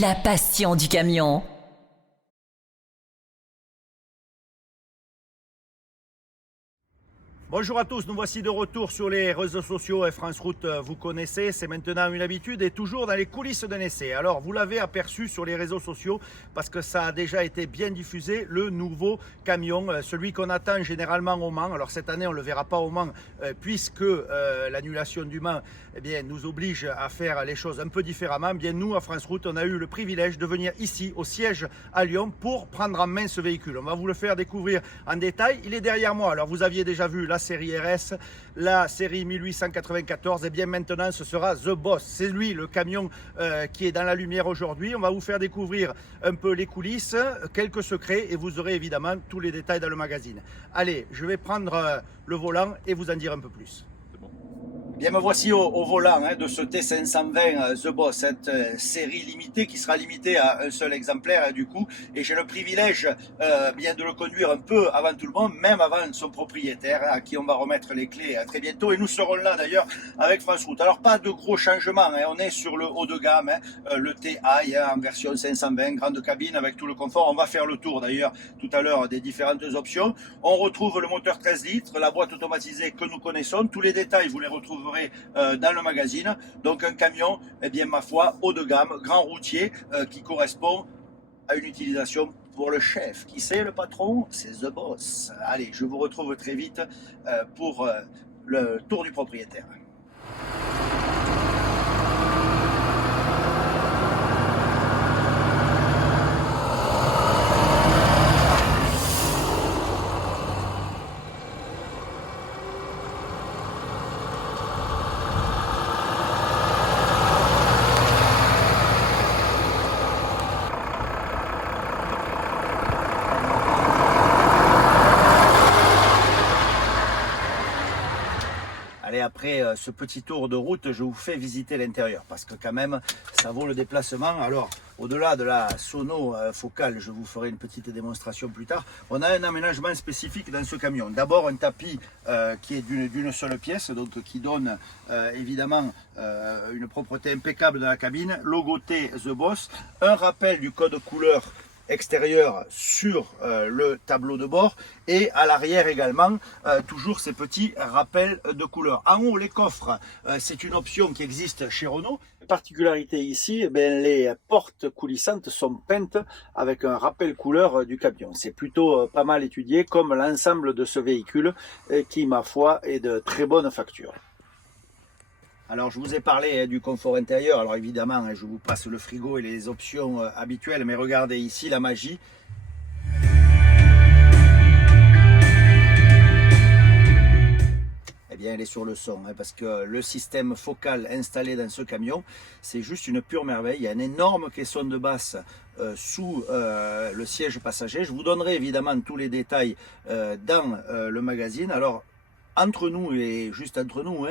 La passion du camion. Bonjour à tous, nous voici de retour sur les réseaux sociaux. France Route, vous connaissez, c'est maintenant une habitude et toujours dans les coulisses d'un essai. Alors, vous l'avez aperçu sur les réseaux sociaux parce que ça a déjà été bien diffusé, le nouveau camion, celui qu'on attend généralement au Mans. Alors, cette année, on ne le verra pas au Mans puisque l'annulation du Mans nous oblige à faire les choses un peu différemment. Nous, à France Route, on a eu le privilège de venir ici, au siège à Lyon, pour prendre en main ce véhicule. On va vous le faire découvrir en détail. Il est derrière moi. Alors, vous aviez déjà vu la série RS, la série 1894, et bien maintenant ce sera The Boss. C'est lui le camion qui est dans la lumière aujourd'hui. On va vous faire découvrir un peu les coulisses, quelques secrets et vous aurez évidemment tous les détails dans le magazine. Allez, je vais prendre le volant et vous en dire un peu plus. Bien, me voici au volant de ce T520 The Boss, cette série limitée qui sera limitée à un seul exemplaire du coup, et j'ai le privilège bien de le conduire un peu avant tout le monde, même avant son propriétaire à qui on va remettre les clés très bientôt, et nous serons là d'ailleurs avec France Route. Alors pas de gros changements, on est sur le haut de gamme, le TI en version 520, grande cabine avec tout le confort. On va faire le tour d'ailleurs tout à l'heure des différentes options. On retrouve le moteur 13 litres, la boîte automatisée que nous connaissons, tous les détails vous les retrouverez dans le magazine. Donc un camion, ma foi, haut de gamme, grand routier qui correspond à une utilisation pour le chef. Qui c'est le patron? C'est The Boss. Allez, je vous retrouve très vite pour le tour du propriétaire. Et après ce petit tour de route, je vous fais visiter l'intérieur parce que quand même, ça vaut le déplacement. Alors, au-delà de la sono focale, je vous ferai une petite démonstration plus tard. On a un aménagement spécifique dans ce camion. D'abord, un tapis qui est d'une seule pièce, donc qui donne évidemment une propreté impeccable dans la cabine. Logoté The Boss, un rappel du code couleur extérieur sur le tableau de bord, et à l'arrière également toujours ces petits rappels de couleur. En haut, les coffres, c'est une option qui existe chez Renault. Particularité ici, les portes coulissantes sont peintes avec un rappel couleur du camion. C'est plutôt pas mal étudié, comme l'ensemble de ce véhicule qui, ma foi, est de très bonne facture. Alors, je vous ai parlé du confort intérieur. Alors évidemment, je vous passe le frigo et les options habituelles, mais regardez ici la magie. Elle est sur le son, parce que le système focal installé dans ce camion, c'est juste une pure merveille. Il y a un énorme caisson de basse sous le siège passager. Je vous donnerai évidemment tous les détails dans le magazine. Alors, entre nous et juste entre nous,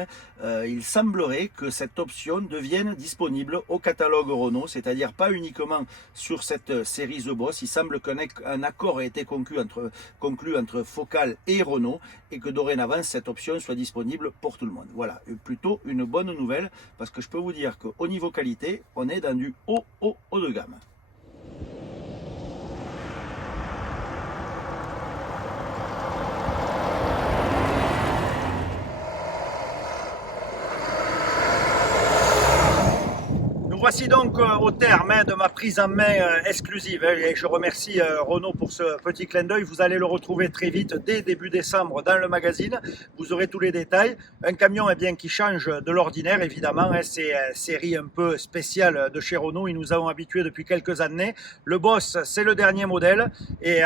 il semblerait que cette option devienne disponible au catalogue Renault, c'est-à-dire pas uniquement sur cette série The Boss. Il semble qu'un accord a été conclu entre Focal et Renault et que dorénavant cette option soit disponible pour tout le monde. Voilà, plutôt une bonne nouvelle parce que je peux vous dire qu'au niveau qualité, on est dans du haut de gamme. Voici donc au terme de ma prise en main exclusive et je remercie Renault pour ce petit clin d'œil. Vous allez le retrouver très vite dès début décembre dans le magazine. Vous aurez tous les détails. Un camion qui change de l'ordinaire évidemment. C'est une série un peu spéciale de chez Renault. Ils nous ont habitués depuis quelques années. Le Boss, c'est le dernier modèle. Et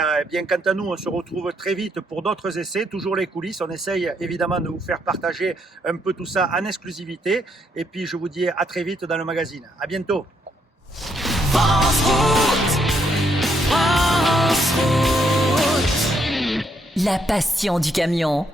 quant à nous, on se retrouve très vite pour d'autres essais. Toujours les coulisses. On essaye évidemment de vous faire partager un peu tout ça en exclusivité. Et puis je vous dis à très vite dans le magazine. À bientôt. France Route. France Route. La passion du camion.